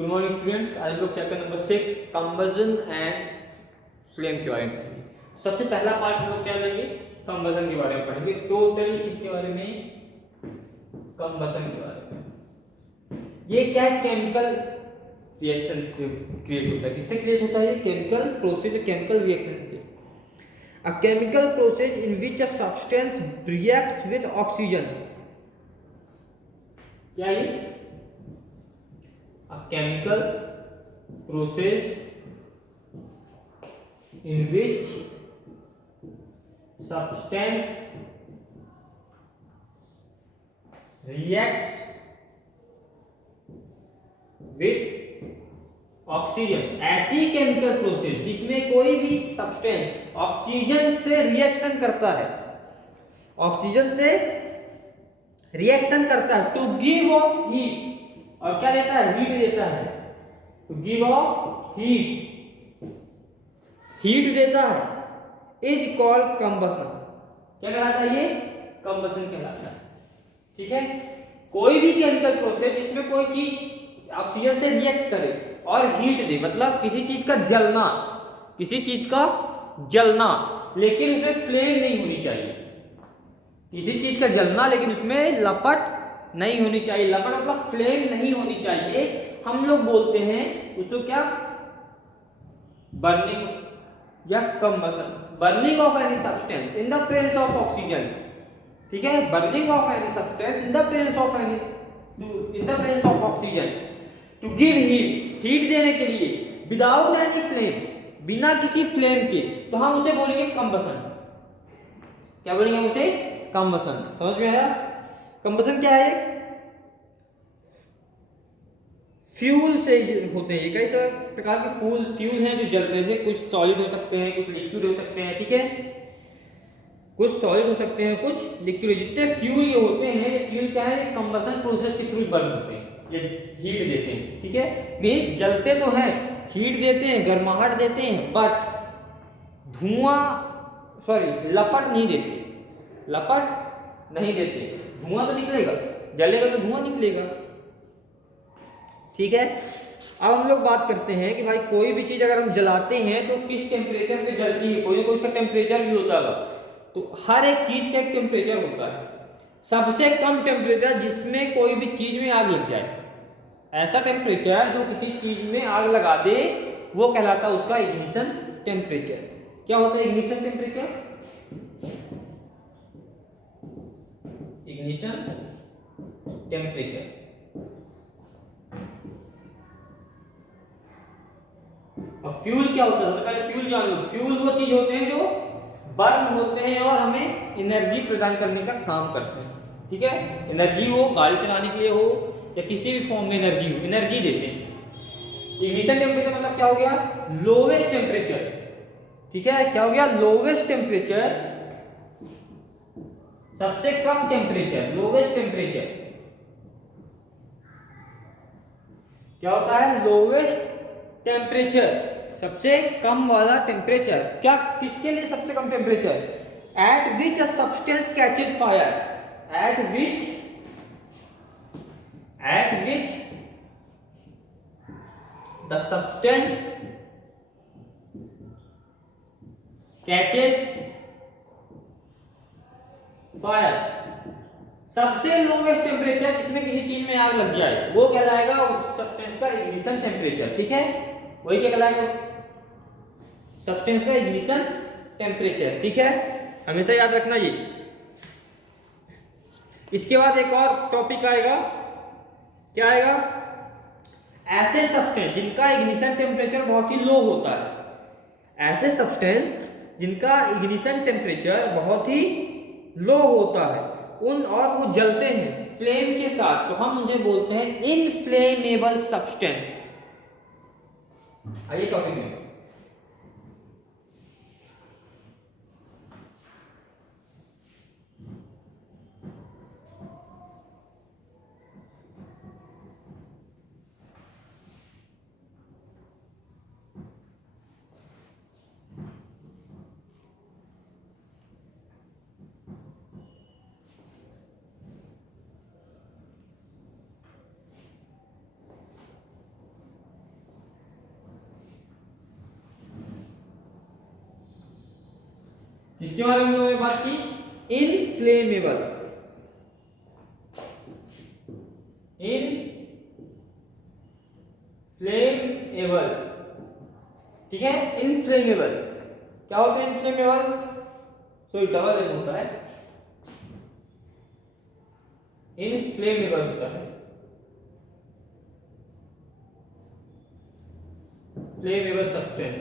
Good morning students. आज हम लोग chapter number 6 combustion and flame के बारे में पढ़ेंगे। सबसे पहला पार्ट हम लोग क्या लेंगे, कंबसन के बारे में पढ़ेंगे। टोटली किसके बारे में, कंबसन के बारे में। ये क्या है, केमिकल रिएक्शन से क्रिएट होता है। किससे क्रिएट होता है? ये केमिकल प्रोसेस, केमिकल रिएक्शन से। A chemical process in which a substance reacts with oxygen. क्या ये? A chemical process in which substance reacts with oxygen. ऐसी केमिकल प्रोसेस जिसमें कोई भी सब्सटेंस ऑक्सीजन से रिएक्शन करता है, ऑक्सीजन से रिएक्शन करता है टू गिव ऑफ हीट। और क्या देता है? हीट देता है। To give off heat, heat देता है, इज कॉल्ड कंबसन। क्या कहलाता है ये? कंबसन कहलाता है। ठीक है, कोई भी केमिकल प्रोसेस जिसमें कोई चीज ऑक्सीजन से रिएक्ट करे और हीट दे, मतलब किसी चीज का जलना, किसी चीज का जलना, लेकिन उसमें फ्लेम नहीं होनी चाहिए। किसी चीज का जलना लेकिन उसमें लपट नहीं होनी चाहिए। लपट मतलब फ्लेम नहीं होनी चाहिए। हम लोग बोलते हैं उसको क्या? बर्निंग या combustion. Burning of any substance in the presence of oxygen. ठीक है, burning of any substance in the presence of any, in the presence of oxygen to give heat, heat देने के लिए, विदाउट एनी फ्लेम, बिना किसी flame के, तो हम उसे बोलेंगे कंबसन। क्या बोलेंगे हम उसे? कंबसन। समझ में आया? कंबसन क्या है? फ्यूल से होते हैं। ये कई सारे प्रकार के फ्यूल हैं जो जलते हैं। कुछ सॉलिड हो सकते हैं, कुछ लिक्विड हो सकते हैं। ठीक है, कुछ सॉलिड हो सकते हैं, कुछ लिक्विड। जितने फ्यूल ये होते हैं, ये फ्यूल क्या है? कंबसन प्रोसेस के थ्रू बर्न होते हैं, ये हीट देते हैं। ठीक है, मींस जलते तो हैं, हीट देते हैं, गर्माहट देते हैं, बट धुआं, सॉरी, लपट नहीं देते। लपट नहीं देते। धुआं तो निकलेगा, जलेगा तो धुआं निकलेगा। ठीक है, अब हम लोग बात करते हैं कि भाई कोई भी चीज अगर हम जलाते हैं तो किस टेम्परेचर पे जलती है। कोई ना कोई उसका टेम्परेचर भी होता है। तो हर एक चीज का एक टेम्परेचर होता है। सबसे कम टेम्परेचर जिसमें कोई भी चीज में आग लग जाए, ऐसा टेम्परेचर जो किसी चीज में आग लगा दे, वो कहलाता है उसका इग्निशन टेम्परेचर। क्या होता है इग्निशन टेम्परेचर? Ignition temperature. और फ्यूल क्या होता है? पहले फ्यूल जान लो। फ्यूल वो चीज होते हैं जो बर्न होते हैं और हमें एनर्जी प्रदान करने का काम करते हैं। ठीक है, एनर्जी हो, गाड़ी चलाने के लिए हो या किसी भी फॉर्म में एनर्जी हो, एनर्जी देते हैं। इग्निशन टेम्परेचर मतलब क्या हो गया? Lowest temperature. ठीक है, क्या हो गया? लोवेस्ट टेम्परेचर, सबसे कम टेम्परेचर, लोवेस्ट टेम्परेचर। क्या होता है? लोवेस्ट टेम्परेचर, सबसे कम वाला टेम्परेचर। क्या, किसके लिए सबसे कम temperature? At which a substance catches fire. At which the substance catches fire. सबसे लोवेस्ट टेम्परेचर जिसमें किसी चीज में आग लग जाए, वो कहलाएगा उस सब्सटेंस का इग्निशन टेम्परेचर। ठीक है, वही क्या कहलाएगा? उस सब्सटेंस का इग्निशन टेम्परेचर। ठीक है, हमेशा याद रखना ये। इसके बाद एक और टॉपिक आएगा। क्या आएगा? ऐसे सब्सटेंस जिनका इग्निशन टेम्परेचर बहुत ही लो होता है। ऐसे सब्सटेंस जिनका इग्निशन टेम्परेचर बहुत ही लो होता है, उन, और वो जलते हैं फ्लेम के साथ, तो हम उन्हें बोलते हैं इनफ्लेमेबल सब्सटेंस। आइए टॉपिक में। किसके बारे में हमने बात की? इनफ्लेमेबल, इनफ्लेमेबल, ठीक है। इनफ्लेमेबल क्या होता है? इनफ्लेमेबल सॉरी डबल एन होता है, इनफ्लेमेबल होता है, फ्लेमेबल सब्सटेंस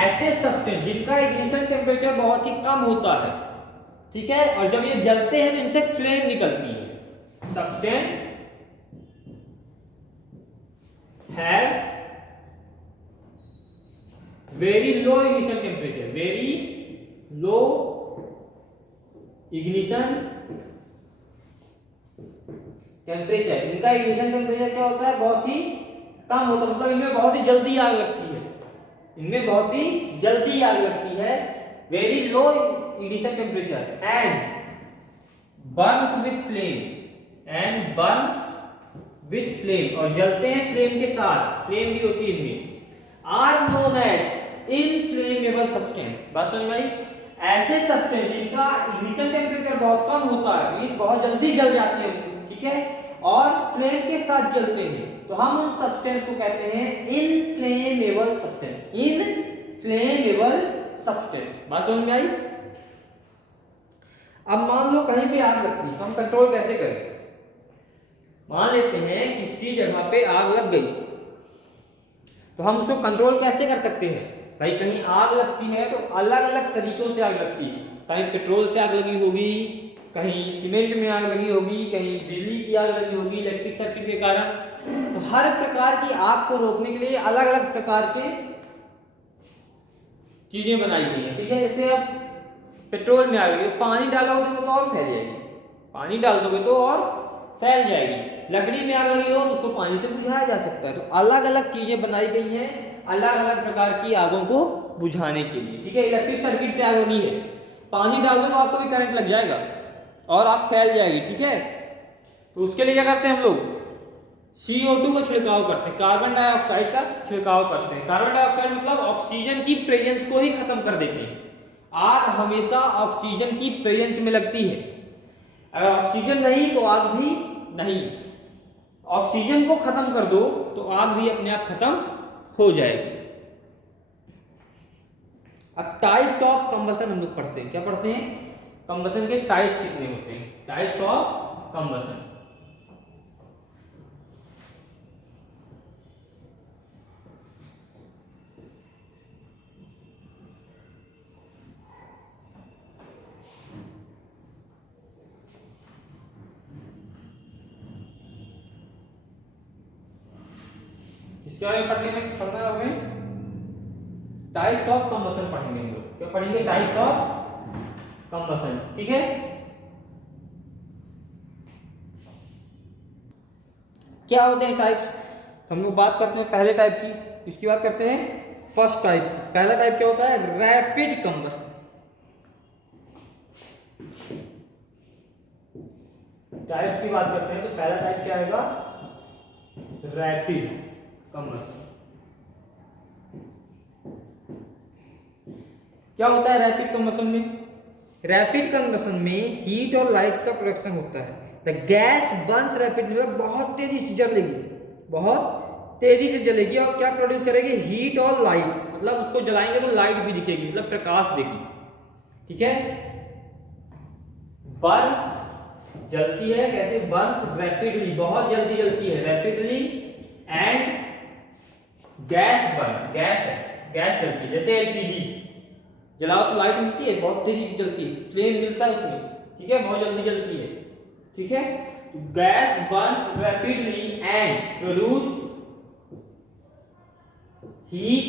ऐसे सब्सटेंस जिनका इग्निशन टेम्परेचर बहुत ही कम होता है, ठीक है, और जब ये जलते हैं तो इनसे फ्लेम निकलती है। Substance have very low ignition temperature, very low ignition temperature, इनका इग्निशन टेम्परेचर क्या होता है? बहुत ही कम होता है, मतलब इनमें बहुत ही जल्दी आग लगती है, इनमें बहुत ही जल्दी आग लगती है, very low ignition temperature and Burns with flame, and Burns with flame, और जलते हैं फ्लेम के साथ, फ्लेम भी होती है इनमें, are known as inflammable substance. बात समझ में आई? ऐसे सब्सटेंस जिनका इग्निशन टेम्परेचर बहुत कम होता है, मींस बहुत जल्दी जल जाते हैं, ठीक है, और फ्लेम के साथ जलते हैं, तो हम उन सब्सटेंस को कहते हैं इनफ्लेमेबल सब्सटेंस, इनफ्लेमेबल सब्सटेंस। बात समझ में आई? अब मान लो कहीं पे आग लगती है, हम कंट्रोल कैसे करें? मान लेते हैं किसी जगह पे आग लग गई, तो हम उसको कंट्रोल कैसे कर सकते हैं? भाई कहीं आग लगती है तो अलग अलग तरीकों से आग लगती है, कहीं पेट्रोल से आग लगी होगी, कहीं सीमेंट में आग लगी होगी, कहीं बिजली की आग लगी होगी इलेक्ट्रिक सर्किट के कारण। तो हर प्रकार की आग को रोकने के लिए अलग अलग प्रकार के चीजें बनाई गई हैं, ठीक है। जैसे अब पेट्रोल में आग लगी, पानी डालोगे तो और फैल जाएगी, पानी डाल दोगे तो और फैल जाएगी। लकड़ी में आग लगी हो तो उसको पानी से बुझाया जा सकता है। तो अलग अलग चीजें बनाई गई हैं अलग अलग प्रकार की आगों को बुझाने के लिए, ठीक है। इलेक्ट्रिक सर्किट से आग लगी है, पानी डाल दो तो आपको भी करंट लग जाएगा और आग फैल जाएगी, ठीक है। तो उसके लिए क्या करते हैं हम लोग? CO2 का छिड़काव करते हैं, कार्बन डाइऑक्साइड का छिड़काव करते हैं। कार्बन डाइऑक्साइड मतलब ऑक्सीजन की प्रेजेंस को ही खत्म कर देते हैं। आग हमेशा ऑक्सीजन की प्रेजेंस में लगती है, अगर ऑक्सीजन नहीं तो आग भी नहीं, ऑक्सीजन को खत्म कर दो तो आग भी अपने आप खत्म हो जाएगी। अब टाइप्स ऑफ कंबसन हम लोग पढ़ते हैं, क्या पढ़ते हैं? कंबसन के टाइप्स कितने होते हैं, टाइप्स ऑफ कंबसन। किसके बारे में पढ़ना है हमें? टाइप्स ऑफ कंबसन पढ़ेंगे हम लोग। क्या पढ़ेंगे? टाइप्स ऑफ कंबसन, ठीक है। क्या होते हैं टाइप्स? हम लोग बात करते हैं पहले टाइप की, इसकी बात करते हैं फर्स्ट टाइप की। पहला टाइप क्या होता है? Rapid combustion. टाइप्स की बात करते हैं तो पहला टाइप क्या आएगा? Rapid combustion. क्या होता है रैपिड कंबसन में? रैपिड कंबसन में हीट और लाइट का प्रोडक्शन होता है। द गैस बर्न्स रैपिडली, बहुत तेजी से जलेगी, बहुत तेजी से जलेगी और क्या प्रोड्यूस करेगी? हीट और लाइट, मतलब उसको जलाएंगे तो लाइट भी दिखेगी, मतलब प्रकाश देगी, ठीक है। बर्न्स जलती है कैसे? बर्न्स रैपिडली, बहुत जल्दी जलती है, rapidly, and gas burn, gas है, गैस चलती है। जैसे LPG जलाओ तो लाइट मिलती है, बहुत तेजी से चलती है, फ्लेम मिलता है उसमें, ठीक है, बहुत जल्दी जलती है, ठीक है। Gas Burns rapidly and produce heat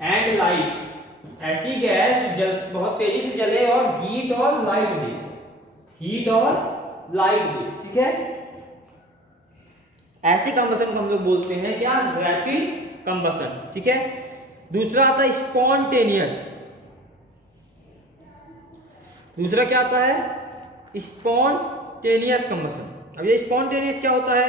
and light. ऐसी गैस बहुत तेजी से जले और हीट और लाइट दे, हीट और लाइट दे, ठीक है। ऐसी कंबसन को हम लोग बोलते हैं क्या? रैपिड कंबसन, ठीक है। दूसरा आता है स्पॉन्टेनियस। दूसरा क्या आता है? Spontaneous combustion. अब ये स्पॉन्टेनियस क्या होता है?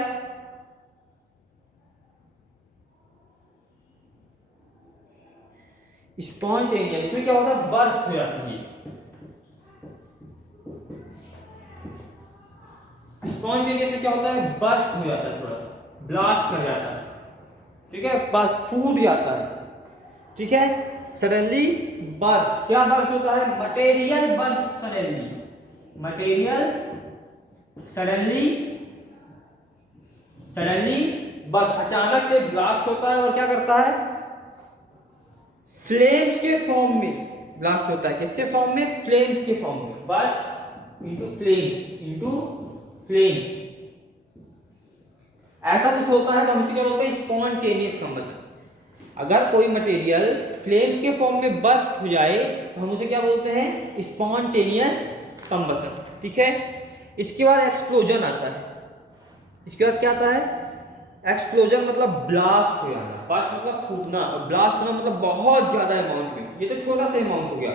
स्पॉन्टेनियस इसमें क्या होता है, बर्स्ट हो जाती है। स्पॉन्टेनियस में क्या होता है, बर्स्ट हो जाता है, थोड़ा सा ब्लास्ट कर जाता है, ठीक है, बस फूट जाता है, ठीक है। सडनली बर्स्ट, क्या बर्स्ट होता है, material burst suddenly, material suddenly बस अचानक से ब्लास्ट होता है और क्या करता है, फ्लेम्स के फॉर्म में ब्लास्ट होता है। किसके फॉर्म में, फ्लेम्स के फॉर्म में, बर्स्ट इनटू फ्लेम्स ऐसा कुछ होता है तो हम इसे क्या बोलते हैं, स्पॉन्टेनियस कंबशन। अगर कोई मटेरियल फ्लेम्स के फॉर्म में बर्स्ट हो जाए तो हम उसे क्या बोलते हैं, स्पॉन्टेनियस कंबशन, ठीक है। इसके बाद एक्सप्लोजन आता है। इसके बाद क्या आता है, एक्सप्लोजन मतलब ब्लास्ट हो जाना, बर्स्ट मतलब फूटना, और ब्लास्ट होना मतलब बहुत ज्यादा अमाउंट में। ये तो छोटा सा अमाउंट हो गया,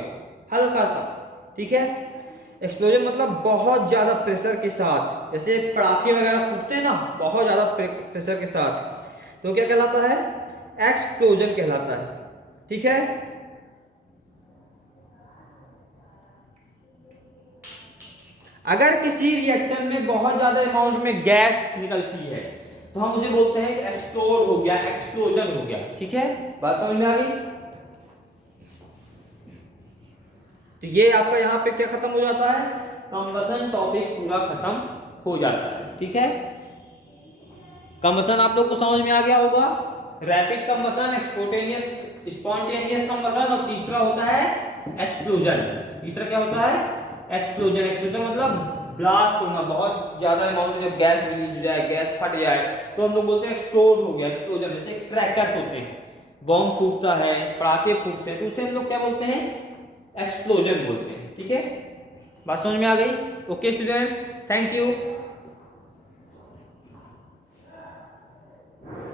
हल्का सा, ठीक है। एक्सप्लोजन मतलब बहुत ज्यादा प्रेशर के साथ, जैसे पटाखे वगैरह फूटते हैं ना बहुत ज्यादा प्रेशर के साथ, तो क्या कहलाता है, एक्सप्लोजन कहलाता है, ठीक है। अगर किसी रिएक्शन में बहुत ज्यादा अमाउंट में गैस निकलती है तो हम उसे बोलते हैं कि एक्सप्लोड हो गया, एक्सप्लोजन हो गया, ठीक है। बात समझ में आ गई। तो ये आपका यहाँ पे क्या खत्म हो जाता है, कंबशन टॉपिक पूरा खत्म हो जाता है, ठीक है। कंबशन आप लोग को समझ में आ गया होगा, रैपिड कंबशन, एक्सपोटेनियस, स्पॉन्टेनियस कंबशन, और तीसरा होता है एक्सप्लोजन। तीसरा क्या होता है, एक्सप्लोजन। एक्सप्लोजन मतलब ब्लास्ट होना, बहुत ज्यादा अमाउंट में जब गैस रिलीज हो जाए, गैस फट जाए तो हम लोग बोलते हैं एक्सप्लोड हो गया, एक्सप्लोजन। जैसे क्रैकर्स होते हैं, बॉम्ब फूटता है, पटाखे फूटते हैं, तो उसे हम लोग क्या बोलते हैं, एक्सप्लोजन बोलते हैं, ठीक है। बात समझ में आ गई। Okay students, thank you.